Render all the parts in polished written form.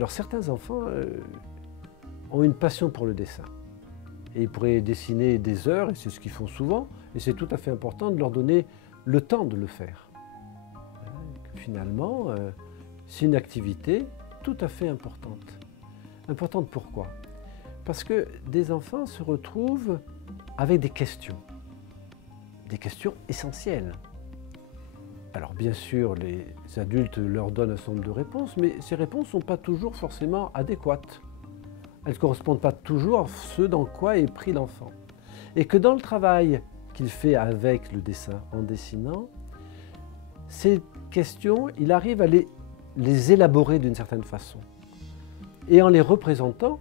Alors certains enfants ont une passion pour le dessin. Et ils pourraient dessiner des heures, et c'est ce qu'ils font souvent, et c'est tout à fait important de leur donner le temps de le faire. Finalement, c'est une activité tout à fait importante. Importante pourquoi? Parce que des enfants se retrouvent avec des questions essentielles. Alors bien sûr, les adultes leur donnent un certain nombre de réponses, mais ces réponses ne sont pas toujours forcément adéquates. Elles ne correspondent pas toujours à ce dans quoi est pris l'enfant. Et que dans le travail qu'il fait avec le dessin, en dessinant, ces questions, il arrive à les élaborer d'une certaine façon. Et en les représentant,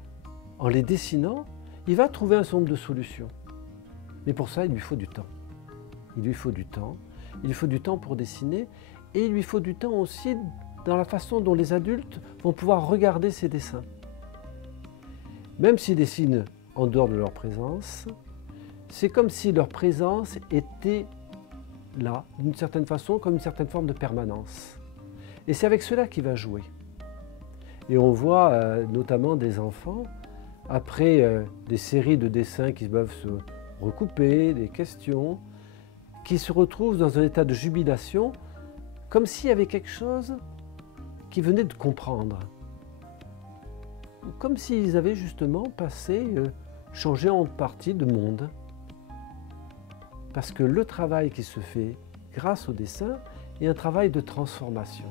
en les dessinant, il va trouver un certain nombre de solutions. Mais pour ça, il lui faut du temps. Il lui faut du temps. Il lui faut du temps pour dessiner et il lui faut du temps aussi dans la façon dont les adultes vont pouvoir regarder ces dessins. Même s'ils dessinent en dehors de leur présence, c'est comme si leur présence était là, d'une certaine façon, comme une certaine forme de permanence. Et c'est avec cela qu'il va jouer. Et on voit notamment des enfants, après des séries de dessins qui peuvent se recouper, des questions, qui se retrouvent dans un état de jubilation, comme s'il y avait quelque chose qui venait de comprendre. Comme s'ils avaient justement changé en partie de monde. Parce que le travail qui se fait grâce au dessin est un travail de transformation.